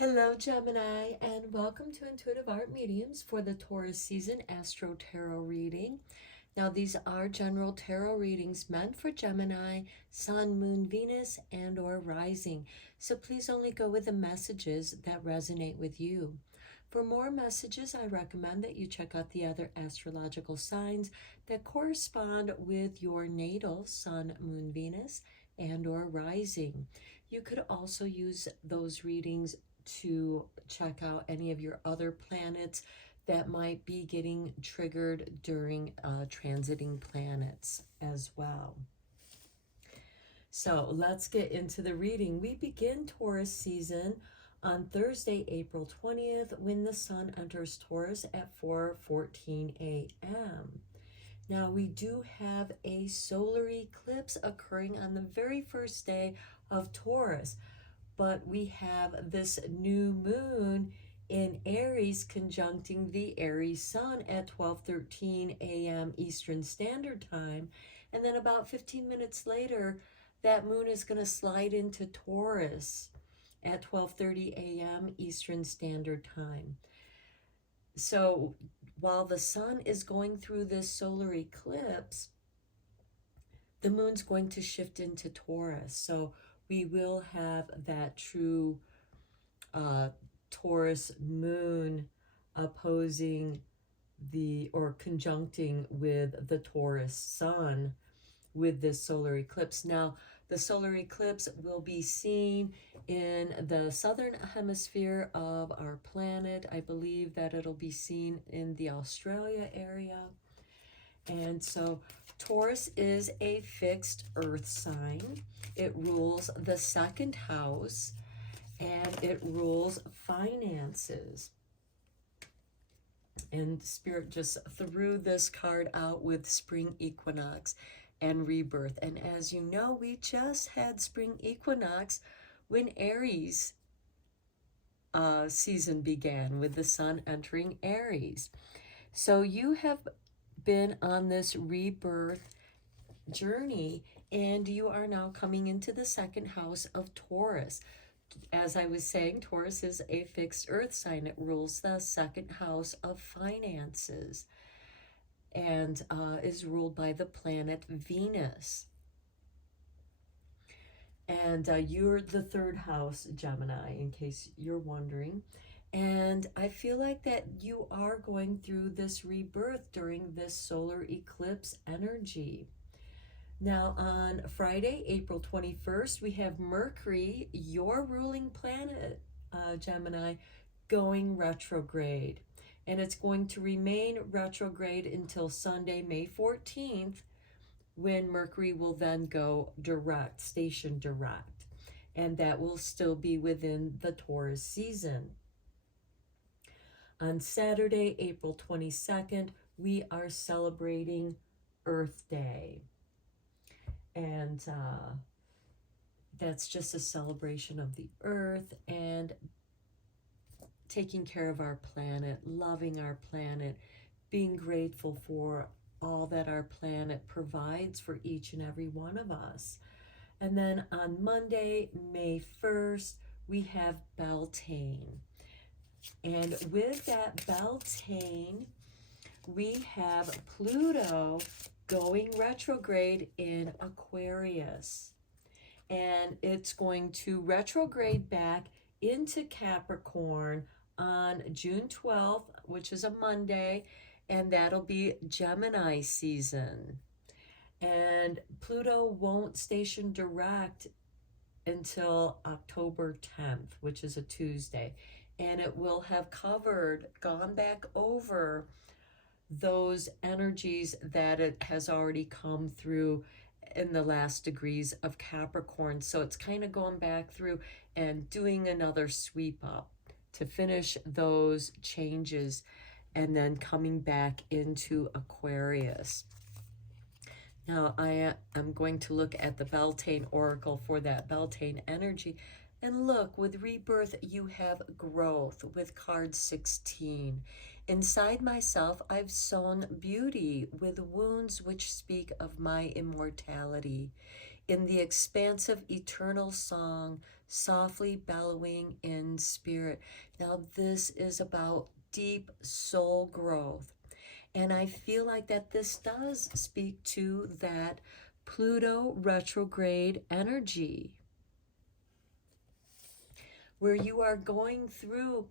Hello, Gemini, and welcome to Intuitive Art Mediums for the Taurus season Astro Tarot reading. Now, these are general tarot readings meant for Gemini, Sun, Moon, Venus, and or Rising. So please only go with the messages that resonate with you. For more messages, I recommend that you check out the other astrological signs that correspond with your natal Sun, Moon, Venus, and or Rising. You could also use those readings to check out any of your other planets that might be getting triggered during transiting planets as well. So let's get into the reading. We begin Taurus season on Thursday, April 20th, when the sun enters Taurus at 4:14 a.m. Now, we do have a solar eclipse occurring on the very first day of Taurus, but we have this new moon in Aries conjuncting the Aries sun at 12:13 a.m. Eastern Standard Time. And then about 15 minutes later, that moon is going to slide into Taurus at 12:30 a.m. Eastern Standard Time. So while the sun is going through this solar eclipse, the moon's going to shift into Taurus. So we will have that true Taurus moon opposing or conjuncting with the Taurus sun with this solar eclipse. Now, the solar eclipse will be seen in the southern hemisphere of our planet. I believe that it'll be seen in the Australia area. And so Taurus is a fixed earth sign. It rules the second house and it rules finances. And Spirit just threw this card out with spring equinox and rebirth. And as you know, we just had spring equinox when Aries season began with the sun entering Aries. So you have been on this rebirth journey and you are now coming into the second house of Taurus. As I was saying, Taurus is a fixed earth sign. It rules the second house of finances and is ruled by the planet Venus. And you're the third house, Gemini, in case you're wondering. And I feel like that you are going through this rebirth during this solar eclipse energy. Now, on Friday, April 21st, we have Mercury, your ruling planet, Gemini, going retrograde. And it's going to remain retrograde until Sunday, May 14th, when Mercury will then go direct, station direct. And that will still be within the Taurus season. On Saturday, April 22nd, we are celebrating Earth Day. And that's just a celebration of the earth and taking care of our planet, loving our planet, being grateful for all that our planet provides for each and every one of us. And then on Monday, May 1st, we have Beltane. And with that Beltane, we have Pluto going retrograde in Aquarius. And it's going to retrograde back into Capricorn on June 12th, which is a Monday, and that'll be Gemini season. And Pluto won't station direct until October 10th, which is a Tuesday. And it will have gone back over those energies that it has already come through in the last degrees of Capricorn. So it's kind of going back through and doing another sweep up to finish those changes and then coming back into Aquarius. Now I am going to look at the Beltane Oracle for that Beltane energy. And look, with rebirth, you have growth with card 16. Inside myself, I've sown beauty with wounds which speak of my immortality. In the expansive eternal song, softly bellowing in spirit. Now, this is about deep soul growth. And I feel like that this does speak to that Pluto retrograde energy, where you are going through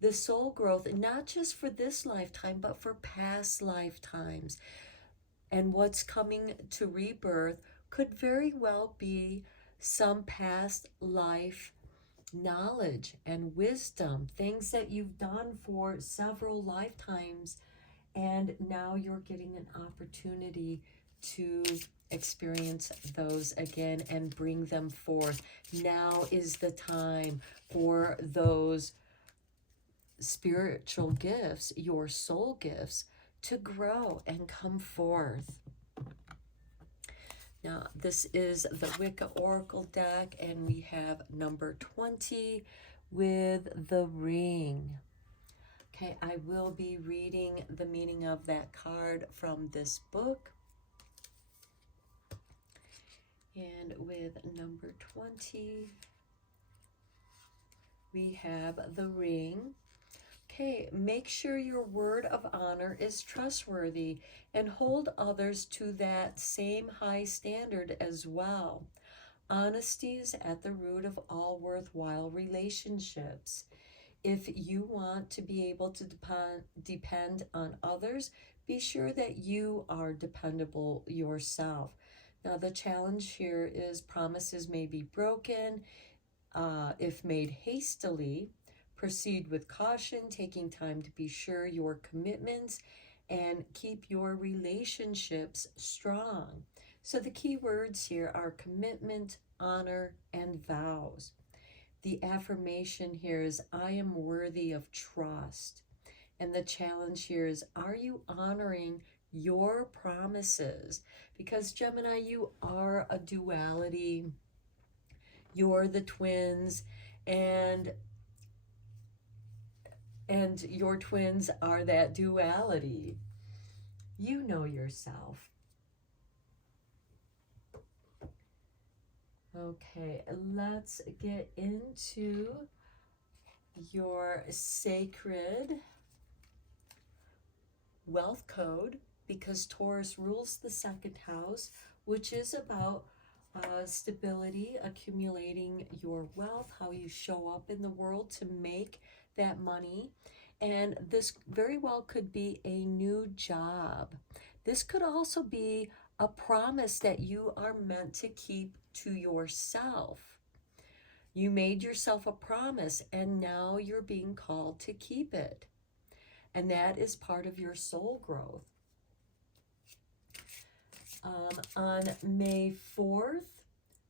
the soul growth, not just for this lifetime, but for past lifetimes. And what's coming to rebirth could very well be some past life knowledge and wisdom, things that you've done for several lifetimes, and now you're getting an opportunity to experience those again and bring them forth. Now is the time for those spiritual gifts, your soul gifts, to grow and come forth. Now, this is the Wicca Oracle deck, and we have number 20 with the ring. Okay, I will be reading the meaning of that card from this book. And with number 20, we have the ring. Okay, make sure your word of honor is trustworthy and hold others to that same high standard as well. Honesty is at the root of all worthwhile relationships. If you want to be able to depend on others, be sure that you are dependable yourself. Now, the challenge here is promises may be broken if made hastily. Proceed with caution, taking time to be sure your commitments and keep your relationships strong. So the key words here are commitment, honor, and vows. The affirmation here is, I am worthy of trust. And the challenge here is, are you honoring your promises? Because Gemini, you are a duality. You're the twins, and your twins are that duality. You know yourself. Okay, let's get into your sacred wealth code, because Taurus rules the second house, which is about stability, accumulating your wealth, how you show up in the world to make that money. And this very well could be a new job. This could also be a promise that you are meant to keep to yourself. You made yourself a promise, and now you're being called to keep it. And that is part of your soul growth. On May 4th,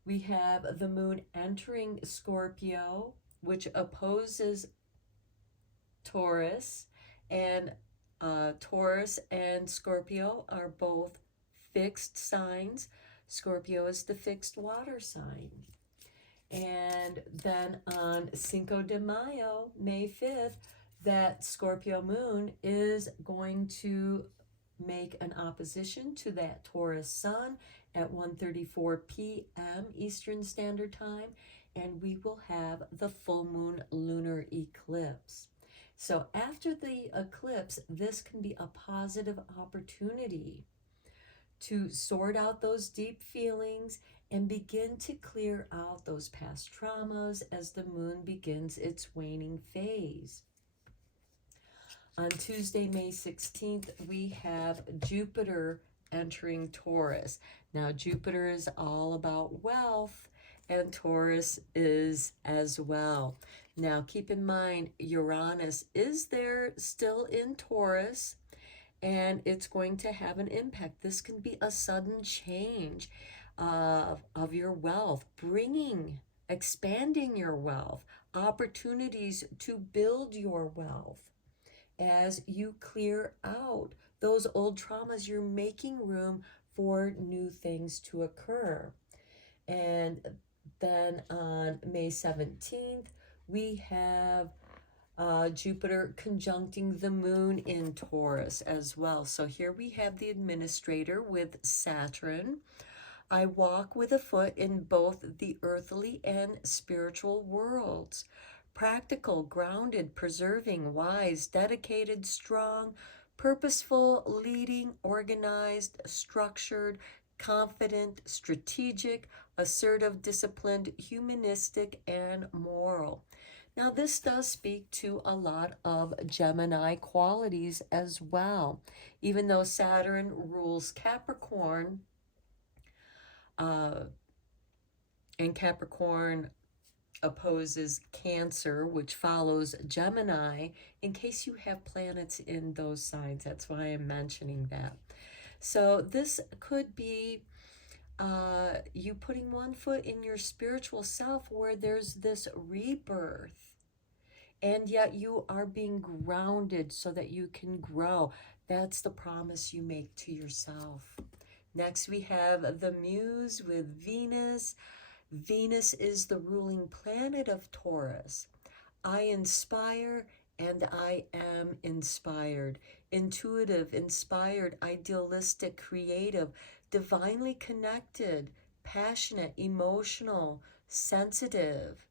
we have the moon entering Scorpio, which opposes Taurus, and Taurus and Scorpio are both fixed signs. Scorpio is the fixed water sign. And then on Cinco de Mayo, May 5th, that Scorpio moon is going to make an opposition to that Taurus sun at 1:34 p.m. Eastern Standard Time, and we will have the full moon lunar eclipse. So after the eclipse, this can be a positive opportunity to sort out those deep feelings and begin to clear out those past traumas as the moon begins its waning phase. On Tuesday, May 16th, we have Jupiter entering Taurus. Now, Jupiter is all about wealth, and Taurus is as well. Now, keep in mind, Uranus is there still in Taurus, and it's going to have an impact. This can be a sudden change of your wealth, expanding your wealth, opportunities to build your wealth. As you clear out those old traumas, you're making room for new things to occur. And then on May 17th, we have Jupiter conjuncting the moon in Taurus as well. So here we have the administrator with Saturn. I walk with a foot in both the earthly and spiritual worlds. Practical, grounded, preserving, wise, dedicated, strong, purposeful, leading, organized, structured, confident, strategic, assertive, disciplined, humanistic, and moral. Now, this does speak to a lot of Gemini qualities as well. Even though Saturn rules Capricorn, and Capricorn opposes Cancer, which follows Gemini, in case you have planets in those signs. That's why I'm mentioning that. So this could be you putting one foot in your spiritual self where there's this rebirth, and yet you are being grounded so that you can grow. That's the promise you make to yourself. Next, we have the Muse with Venus. Venus is the ruling planet of Taurus. I inspire and I am inspired. Intuitive, inspired, idealistic, creative, divinely connected, passionate, emotional, sensitive.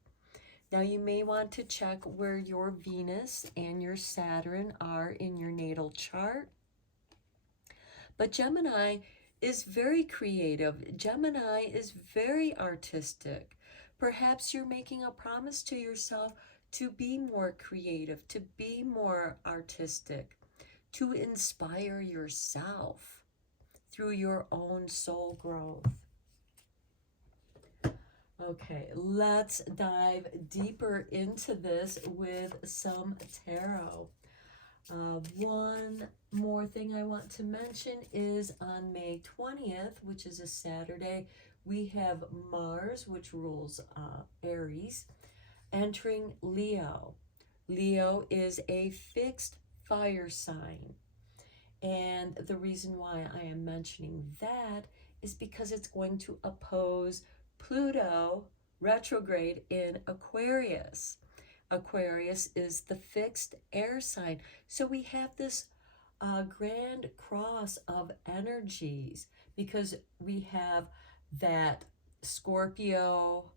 Now, you may want to check where your Venus and your Saturn are in your natal chart. But Gemini is very creative. Gemini is very artistic. Perhaps you're making a promise to yourself to be more creative, to be more artistic, to inspire yourself through your own soul growth. Okay, let's dive deeper into this with some tarot. One more thing I want to mention is on May 20th, which is a Saturday, we have Mars, which rules Aries, entering Leo. Leo is a fixed fire sign. And the reason why I am mentioning that is because it's going to oppose Pluto retrograde in Aquarius. Aquarius is the fixed air sign. So we have this grand cross of energies because we have that Scorpio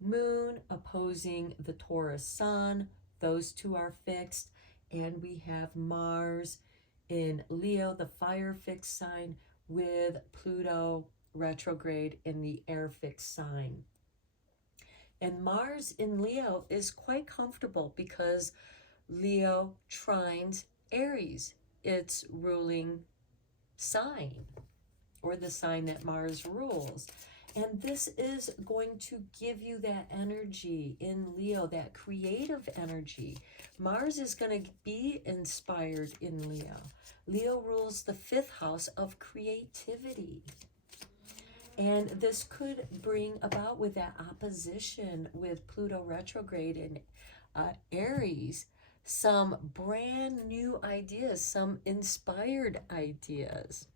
moon opposing the Taurus sun. Those two are fixed. And we have Mars in Leo, the fire fixed sign, with Pluto retrograde in the air fixed sign. And Mars in Leo is quite comfortable because Leo trines Aries, its ruling sign, or the sign that Mars rules. And this is going to give you that energy in Leo, that creative energy. Mars is going to be inspired in Leo. Leo rules the 5th house of creativity. And this could bring about, with that opposition with Pluto retrograde in Aries, some brand new ideas, some inspired ideas.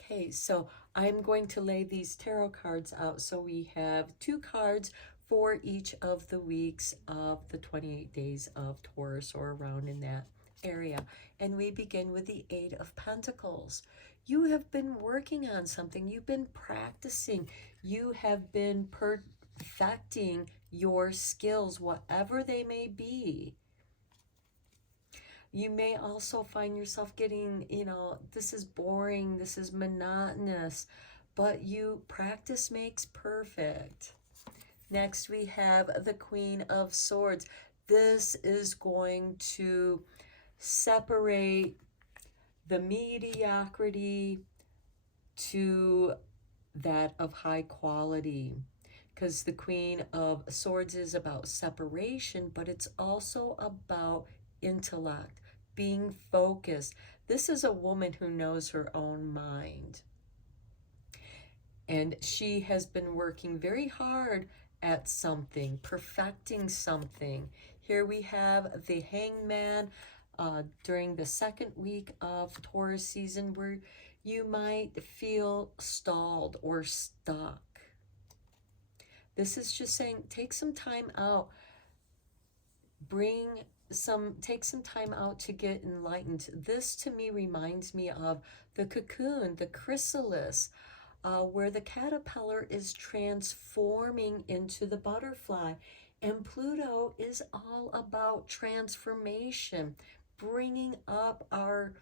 Okay, so I'm going to lay these tarot cards out. So we have 2 cards for each of the weeks of the 28 days of Taurus, or around in that area. And we begin with the 8 of Pentacles. You have been working on something. You've been practicing. You have been perfecting your skills, whatever they may be. You may also find yourself getting, this is boring, this is monotonous, but practice makes perfect. Next, we have the Queen of Swords. This is going to separate the mediocrity to that of high quality, because the Queen of Swords is about separation, but it's also about intellect, being focused. This is a woman who knows her own mind, and she has been working very hard at something, perfecting something. Here we have the Hangman during the 2nd week of Taurus season, where you might feel stalled or stuck. This is just saying, take some time out. Take some time out to get enlightened. This to me reminds me of the cocoon, the chrysalis, where the caterpillar is transforming into the butterfly. And Pluto is all about transformation, bringing up our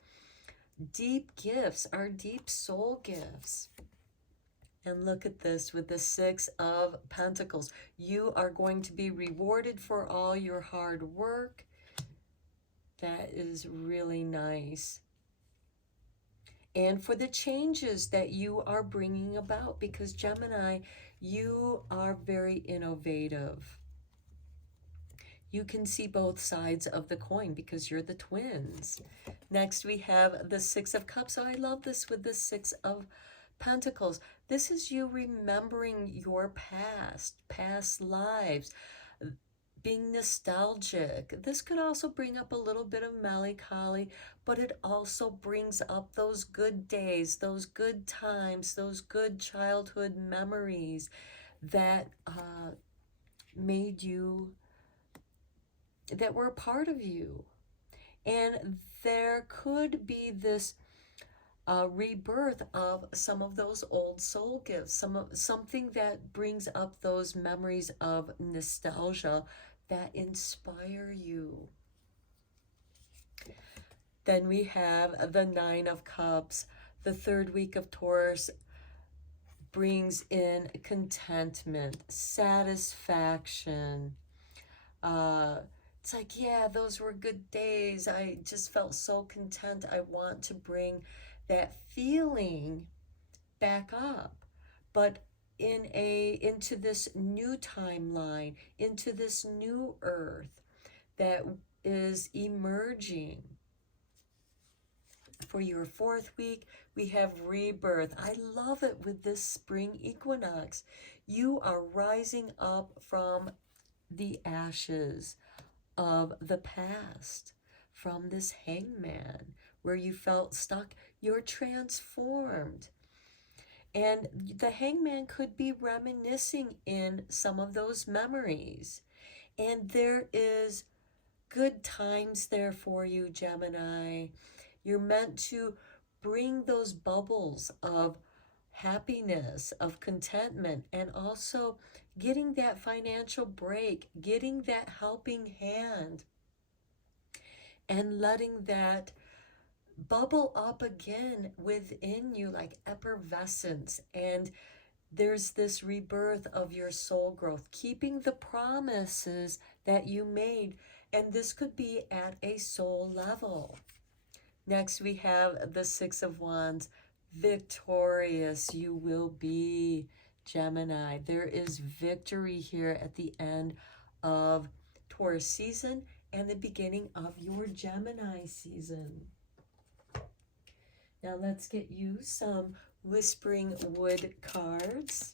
deep gifts, our deep soul gifts. And look at this with the Six of Pentacles. You are going to be rewarded for all your hard work. That is really nice. And for the changes that you are bringing about, because Gemini, you are very innovative. You can see both sides of the coin because you're the twins. Next, we have the Six of Cups. So I love this with the Six of Pentacles. This is you remembering your past lives, being nostalgic. This could also bring up a little bit of melancholy, but it also brings up those good days, those good times, those good childhood memories that made you, that were a part of you. And there could be this rebirth of some of those old soul gifts, something that brings up those memories of nostalgia that inspire you. Then we have the Nine of Cups. The third week of Taurus brings in contentment, satisfaction. It's like, yeah, those were good days. I just felt so content. I want to bring that feeling back up, but into this new timeline, into this new earth that is emerging. For your fourth week, we have rebirth. I love it with this spring equinox. You are rising up from the ashes of the past, from this hangman where you felt stuck. You're transformed. And the hangman could be reminiscing in some of those memories. And there is good times there for you, Gemini. You're meant to bring those bubbles of happiness, of contentment, and also getting that financial break, getting that helping hand, and letting that bubble up again within you like effervescence. And there's this rebirth of your soul growth, keeping the promises that you made. And this could be at a soul level. Next, we have the Six of Wands. Victorious you will be, Gemini. There is victory here at the end of Taurus season and the beginning of your Gemini season. Now let's get you some Whispering Wood cards,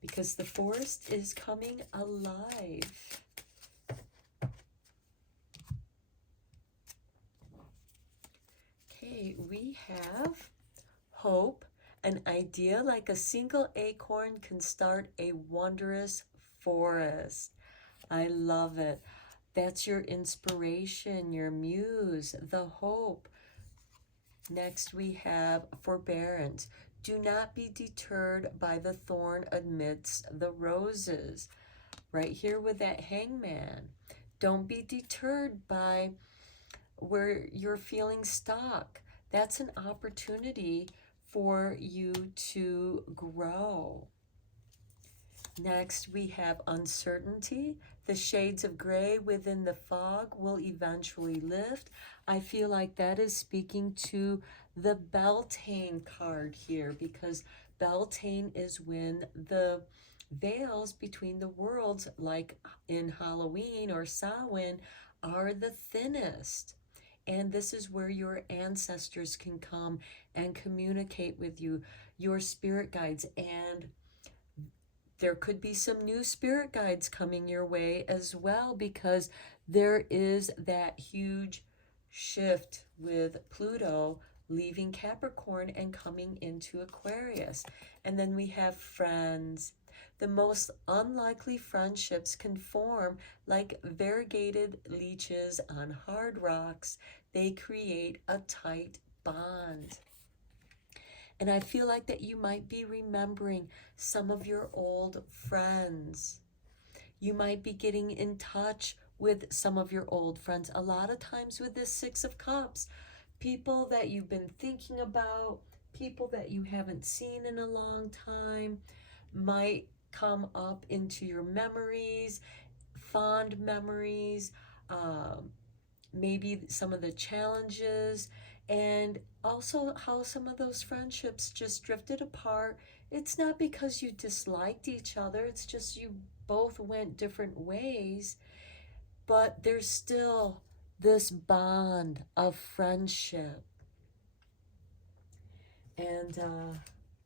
because the forest is coming alive. Okay, we have hope. An idea like a single acorn can start a wondrous forest. I love it. That's your inspiration, your muse, the hope. Next, we have forbearance. Do not be deterred by the thorn amidst the roses. Right here with that hangman. Don't be deterred by where you're feeling stuck. That's an opportunity for you to grow. Next, we have uncertainty. The shades of gray within the fog will eventually lift. I feel like that is speaking to the Beltane card here, because Beltane is when the veils between the worlds, like in Halloween or Samhain, are the thinnest. And this is where your ancestors can come and communicate with you, your spirit guides. And there could be some new spirit guides coming your way as well, because there is that huge shift with Pluto leaving Capricorn and coming into Aquarius. And then we have friends. The most unlikely friendships can form like variegated leeches on hard rocks. They create a tight bond. And I feel like that you might be remembering some of your old friends. You might be getting in touch with some of your old friends. A lot of times with this Six of Cups, people that you've been thinking about, people that you haven't seen in a long time might come up into your memories, fond memories, maybe some of the challenges, and also how some of those friendships just drifted apart. It's not because you disliked each other, it's just you both went different ways, but there's still this bond of friendship. And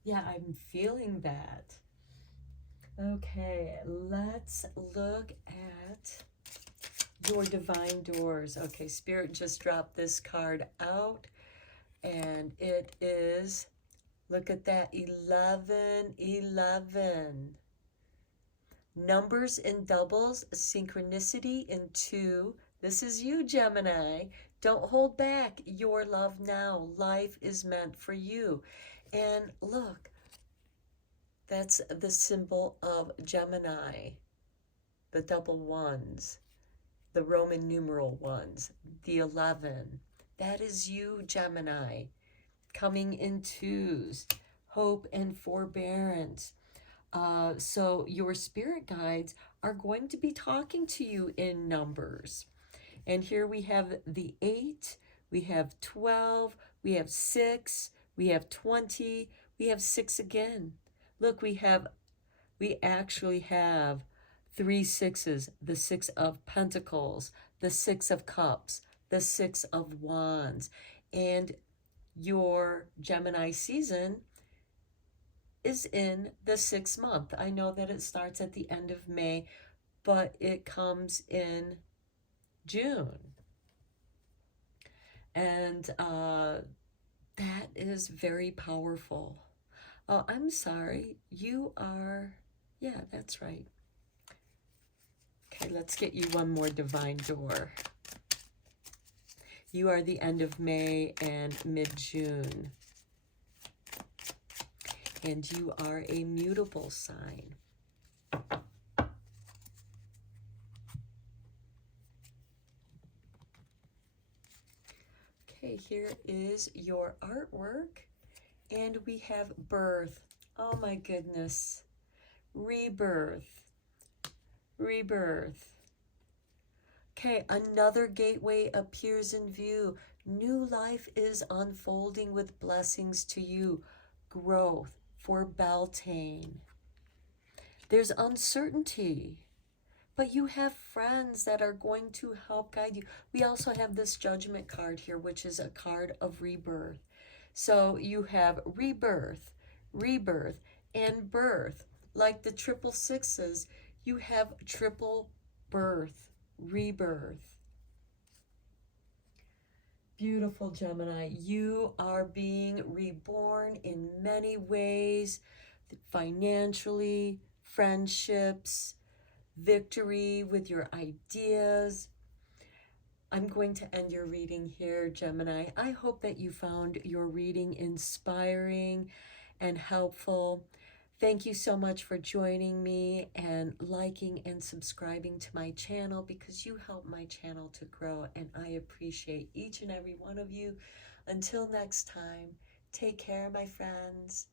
yeah, I'm feeling that. Okay, let's look at your divine doors. Okay, Spirit just dropped this card out, and it is, look at that, 11, 11. Numbers in doubles, synchronicity in 2. This is you, Gemini. Don't hold back your love now. Life is meant for you. And look, that's the symbol of Gemini, the double ones, the Roman numeral ones, the 11. That is you, Gemini, coming in 2s, hope and forbearance. So your spirit guides are going to be talking to you in numbers. And here we have the 8, we have 12, we have 6, we have 20, we have 6 again. Look, we actually have 3 6s, the 6 of Pentacles, the 6 of Cups, the 6 of Wands. And your Gemini season is in the 6th month. I know that it starts at the end of May, but it comes in June. And that is very powerful. Oh, I'm sorry. You are, yeah, that's right. Okay, let's get you one more divine door. You are the end of May and mid-June. And you are a mutable sign. Okay, here is your artwork. And we have birth. Oh my goodness. Rebirth. Rebirth. Okay, another gateway appears in view. New life is unfolding with blessings to you. Growth for Beltane. There's uncertainty, but you have friends that are going to help guide you. We also have this Judgment card here, which is a card of rebirth. So you have rebirth, rebirth, and birth. Like the triple sixes, you have triple birth, rebirth. Beautiful, Gemini. You are being reborn in many ways, financially, friendships, victory with your ideas. I'm going to end your reading here, Gemini. I hope that you found your reading inspiring and helpful. Thank you so much for joining me and liking and subscribing to my channel, because you help my channel to grow, and I appreciate each and every one of you. Until next time, take care, my friends.